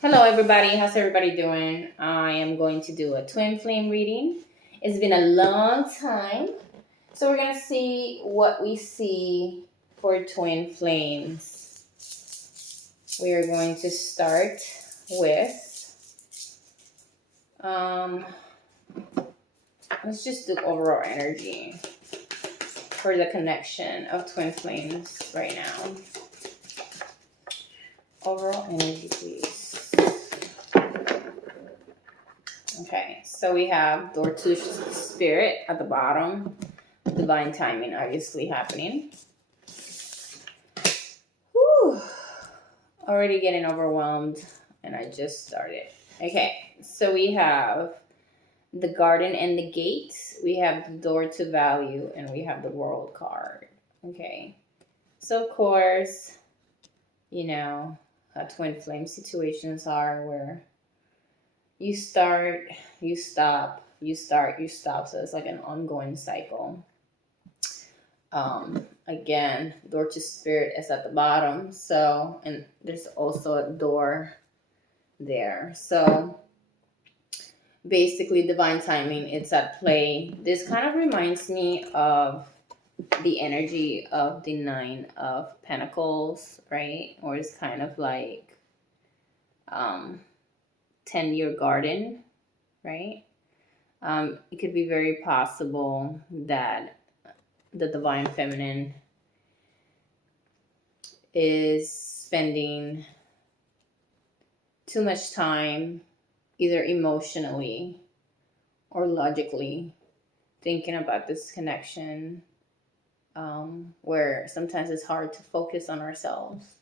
Hello, everybody. How's everybody doing? I am going to do a twin flame reading. It's been a long time. So, we're going to see what we see for twin flames. We are going to start with, let's just do overall energy for the connection of twin flames right now. Overall energy, please. Okay, so we have door to spirit at the bottom. Divine timing obviously happening. Whew. Already getting overwhelmed and I just started. Okay, so we have the garden and the gate. We have the door to value and we have the world card. Okay, so of course, twin flame situations are where you start, you stop, you start, you stop. So it's like an ongoing cycle. Again, door to spirit is at the bottom. So, and there's also a door there. So basically divine timing, it's at play. This kind of reminds me of the energy of the Nine of Pentacles, right? Or it's kind of like 10-year garden, right? It could be very possible that the divine feminine is spending too much time either emotionally or logically thinking about this connection, where sometimes it's hard to focus on ourselves.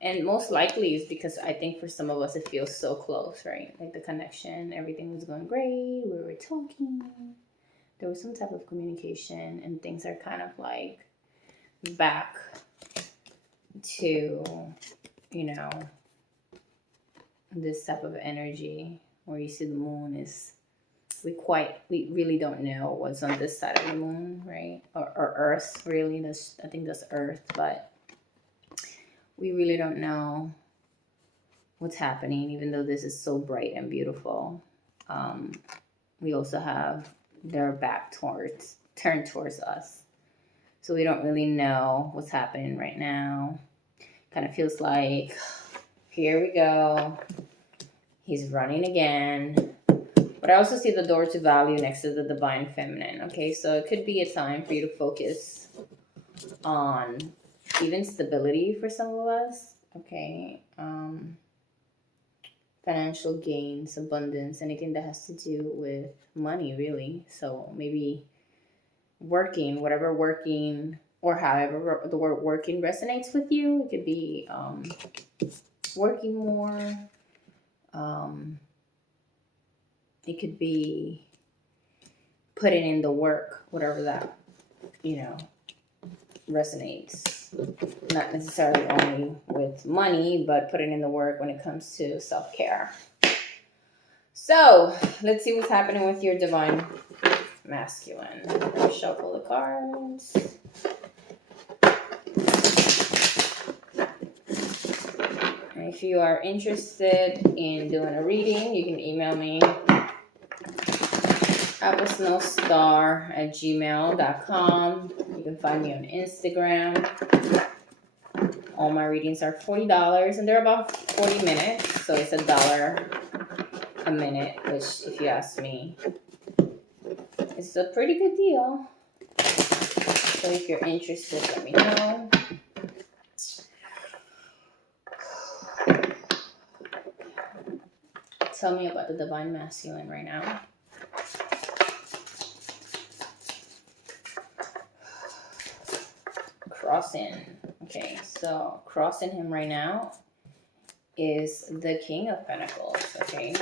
And most likely is because I think for some of us it feels so close, right? Like the connection, everything was going great, we were talking, there was some type of communication, and things are kind of like back to, this type of energy where you see the moon is, we really don't know what's on this side of the moon, right? Or Earth, really. I think that's Earth, but we really don't know what's happening, even though this is so bright and beautiful. We also have their back turned towards us. So we don't really know what's happening right now. Kind of feels like, here we go. He's running again. But I also see the door to value next to the divine feminine. Okay, so it could be a time for you to focus on even stability for some of us. Okay. Financial gains, abundance, anything that has to do with money, really. So maybe working, whatever working, or however the word working resonates with you. It could be working more. It could be putting in the work, whatever that, resonates. Not necessarily only with money, but putting in the work when it comes to self-care. So let's see what's happening with your divine masculine. Shuffle the cards. If you are interested in doing a reading, you can email me AquaSnowStar@gmail.com. You can find me on Instagram. All my readings are $40 and they're about 40 minutes. So it's $1 a minute, which if you ask me, it's a pretty good deal. So if you're interested, let me know. Tell me about the divine masculine right now. Crossing. Okay, so crossing him right now is the King of Pentacles, okay?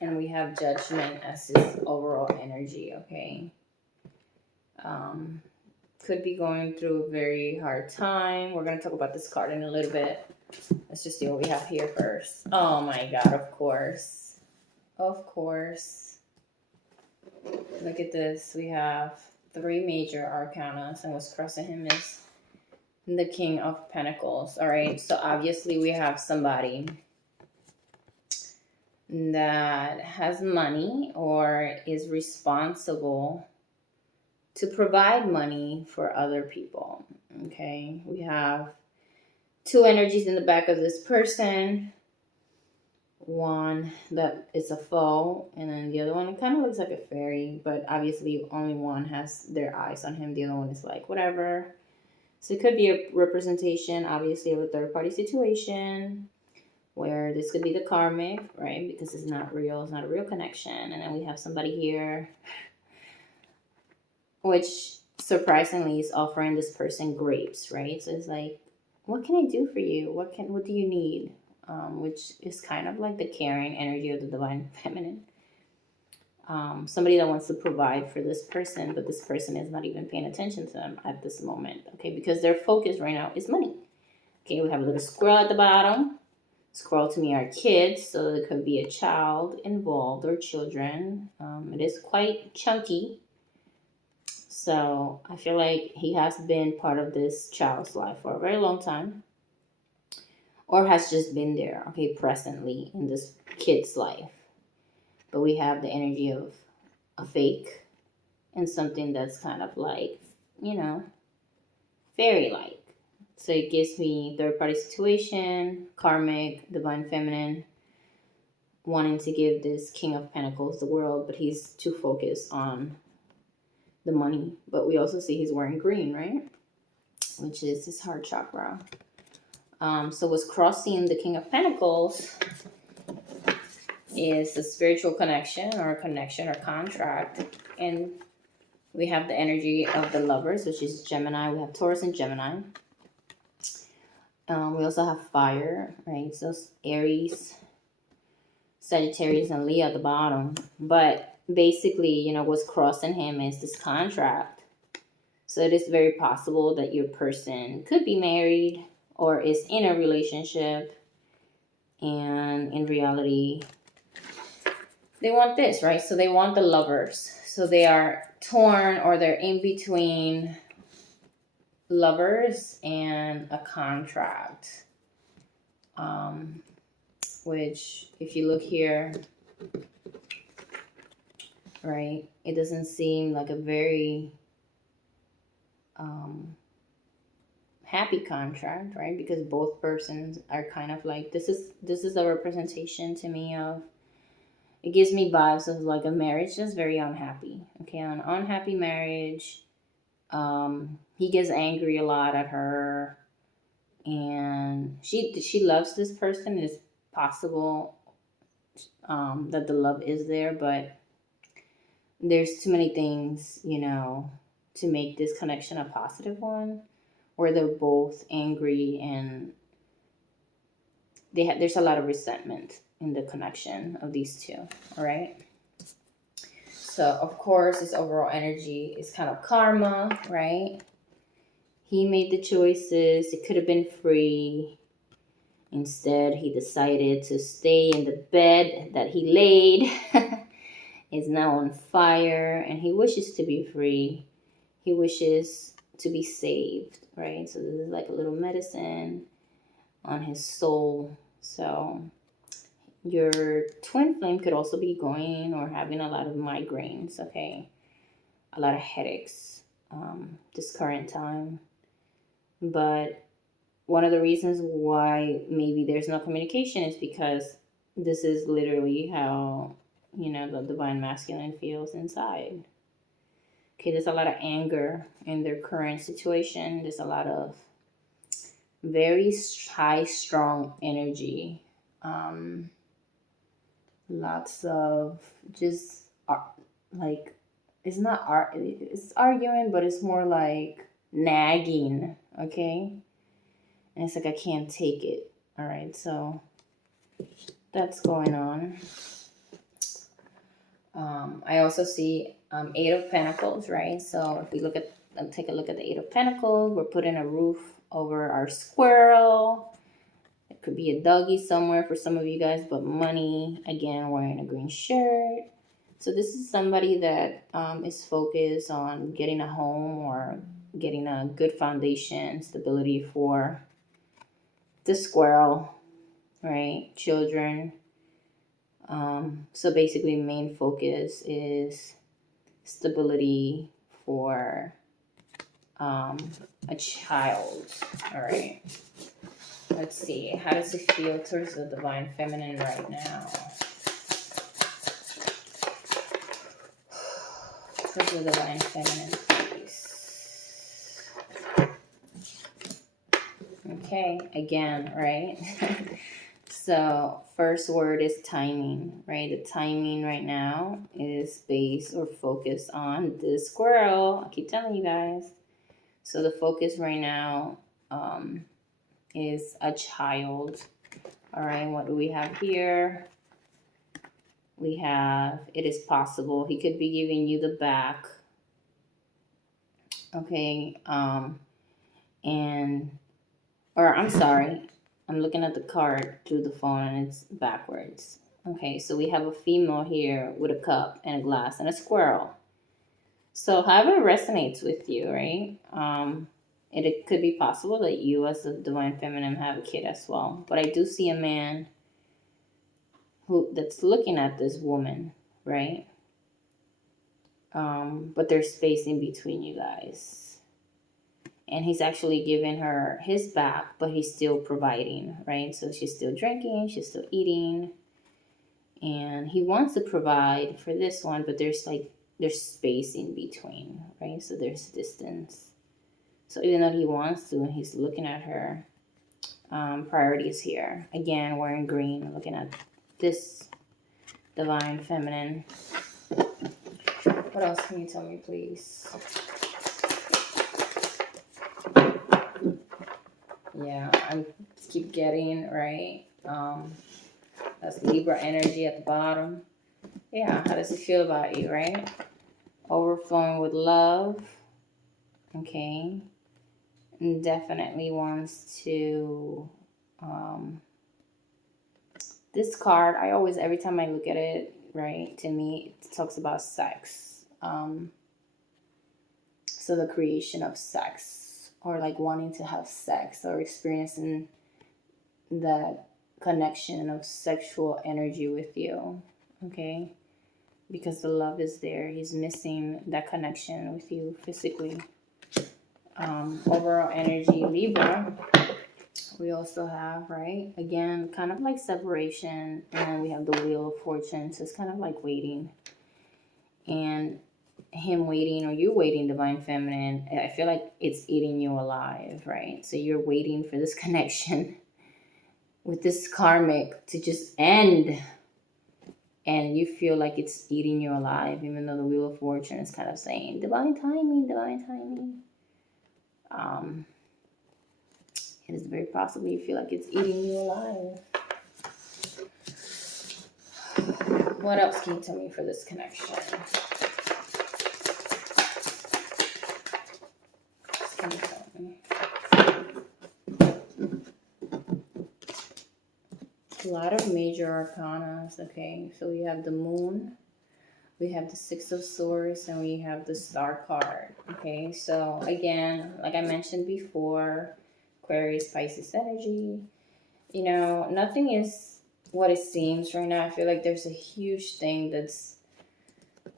And we have Judgment as his overall energy, okay? Could be going through a very hard time. We're going to talk about this card in a little bit. Let's just see what we have here first. Oh my God, of course. Of course. Look at this. We have 3 major arcana, and what's crossing him is The King of Pentacles. All right. So obviously we have somebody that has money or is responsible to provide money for other people. Okay. We have two energies in the back of this person. One that is a foe, and then the other one, it kind of looks like a fairy, but obviously only one has their eyes on him. The other one is like, whatever. So it could be a representation, obviously, of a third party situation where this could be the karmic, right? Because it's not real, it's not a real connection. And then we have somebody here, which surprisingly is offering this person grapes, right? So it's like, what can I do for you? What do you need? Which is kind of like the caring energy of the divine feminine. Somebody that wants to provide for this person, but this person is not even paying attention to them at this moment, okay? Because their focus right now is money. Okay, we have a little squirrel at the bottom. Squirrel to me are kids, so there could be a child involved or children. It is quite chunky. So I feel like he has been part of this child's life for a very long time. Or has just been there, okay, presently in this kid's life. But we have the energy of a fake and something that's kind of like, fairy-like. So it gives me third-party situation, karmic, divine feminine, wanting to give this King of Pentacles the world, but he's too focused on the money. But we also see he's wearing green, right? Which is his heart chakra. So what's crossing the King of Pentacles is a spiritual connection or contract. And we have the energy of the Lovers, which is Gemini. We have Taurus and Gemini. We also have fire, right? So Aries, Sagittarius, and Leo at the bottom. But basically, what's crossing him is this contract. So it is very possible that your person could be married or is in a relationship. And in reality, they want this, right? So they want the Lovers. So they are torn, or they're in between Lovers and a contract. Which, if you look here, right, it doesn't seem like a very happy contract, right? Because both persons are kind of like, this is a representation to me of, it gives me vibes of like a marriage that's very unhappy. Okay, an unhappy marriage. He gets angry a lot at her, and she loves this person. It's possible that the love is there, but there's too many things, to make this connection a positive one, where they're both angry and there's a lot of resentment in the connection of these two. All right. So of course, this overall energy is kind of karma, right? He made the choices. It could have been free. Instead, he decided to stay in the bed that he laid. Is now on fire, and he wishes to be free. He wishes to be saved, right? So this is like a little medicine on his soul. So your twin flame could also be going or having a lot of migraines, okay? A lot of headaches this current time. But one of the reasons why maybe there's no communication is because this is literally how, the divine masculine feels inside. Okay, there's a lot of anger in their current situation. There's a lot of very high, strong energy. Lots of just like, it's not art, it's arguing, but it's more like nagging, okay? And it's like, I can't take it. All right, so that's going on. I also see Eight of Pentacles, right? So if we take a look at the Eight of Pentacles, we're putting a roof over our squirrel. It could be a doggy somewhere for some of you guys, but money, again, wearing a green shirt. So this is somebody that is focused on getting a home or getting a good foundation, stability for the squirrel, right? Children. So basically, main focus is stability for a child. All right. Let's see. How does it feel towards the divine feminine right now? Towards the divine feminine, please. Okay. Again, right? So first word is timing, right? The timing right now is based or focused on this squirrel. I keep telling you guys. So the focus right now is a child. All right, what do we have here? We have, it is possible. He could be giving you the back. Okay, or I'm sorry. I'm looking at the card through the phone and it's backwards. Okay, so we have a female here with a cup and a glass and a squirrel. So however it resonates with you, right? It could be possible that you as the divine feminine have a kid as well. But I do see a man that's looking at this woman, right? But there's space in between you guys. And he's actually giving her his back, but he's still providing, right? So she's still drinking, she's still eating. And he wants to provide for this one, but there's space in between, right? So there's distance. So even though he wants to, and he's looking at her, priorities here. Again, wearing green, looking at this divine feminine. What else can you tell me, please? Yeah, I keep getting, right? That's Libra energy at the bottom. Yeah, how does it feel about you, right? Overflowing with love. Okay. And definitely wants to, this card, every time I look at it, right, to me, it talks about sex. So the creation of sex, or like wanting to have sex, or experiencing that connection of sexual energy with you, okay? Because the love is there. He's missing that connection with you physically. Overall energy, Libra. We also have, right, again, kind of like separation, and we have the Wheel of Fortune, so it's kind of like waiting. And him waiting, or you waiting, divine feminine, I feel like it's eating you alive, right? So you're waiting for this connection with this karmic to just end, and you feel like it's eating you alive, even though the Wheel of Fortune is kind of saying divine timing, divine timing. It is very possible you feel like it's eating you alive. What else can you tell me for this connection? A lot of major arcanas, okay? So we have the Moon, we have the Six of Swords, and we have the Star card, okay? So again, like I mentioned before, Aquarius, Pisces energy, you know, nothing is what it seems right now. I feel like there's a huge thing that's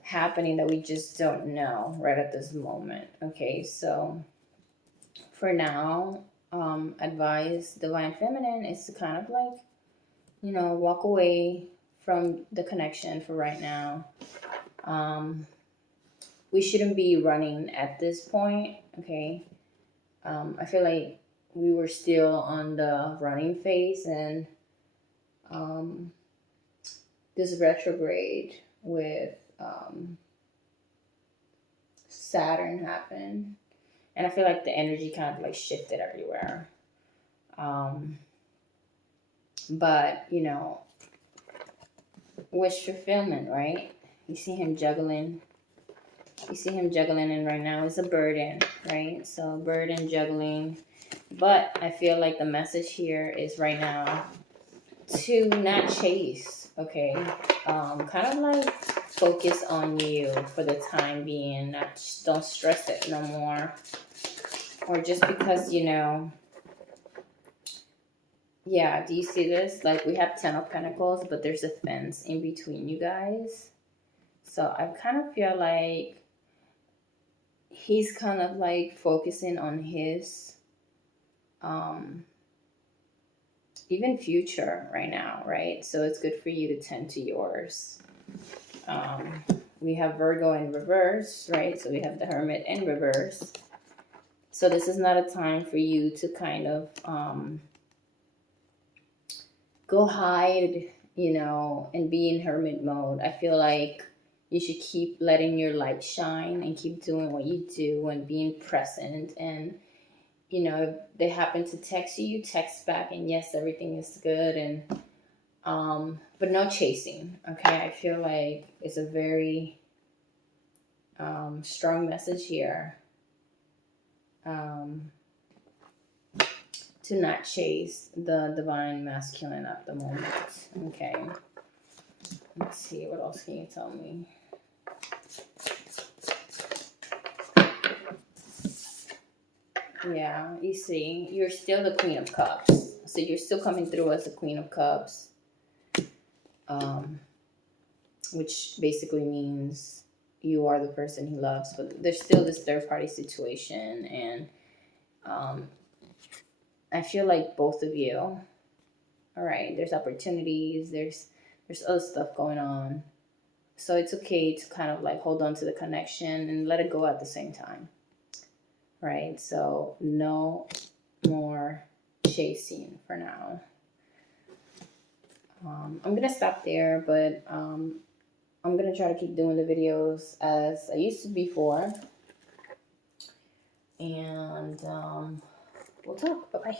happening that we just don't know right at this moment, okay? So for now, advice, divine feminine, is to kind of like, you know, walk away from the connection for right now. We shouldn't be running at this point, okay? I feel like we were still on the running phase, and this retrograde with Saturn happened, and I feel like the energy kind of like shifted everywhere. But, you know, wish fulfillment, right? You see him juggling. You see him juggling, and right now is a burden, right? So burden, juggling. But I feel like the message here is right now to not chase, okay? Kind of like focus on you for the time being. Don't stress it no more. or just because, you know, yeah, do you see this? Like we have 10 of Pentacles, but there's a fence in between you guys. So I kind of feel like he's kind of like focusing on his even future right now, right? So it's good for you to tend to yours. We have Virgo in reverse, right? So we have the Hermit in reverse. So this is not a time for you to kind of go hide, you know, and be in hermit mode. I feel like you should keep letting your light shine and keep doing what you do and being present. And, you know, if they happen to text you, you text back and yes, everything is good. And, but no chasing. Okay. I feel like it's a very strong message here. To not chase the divine masculine at the moment. Okay. Let's see, what else can you tell me? Yeah, you see, you're still the Queen of Cups. So you're still coming through as the Queen of Cups. Which basically means you are the person he loves. But there's still this third party situation. And I feel like both of you, all right, there's opportunities, there's other stuff going on. So it's okay to kind of like hold on to the connection and let it go at the same time. Right? So no more chasing for now. I'm going to stop there, but I'm going to try to keep doing the videos as I used to before. And we'll talk. Bye-bye.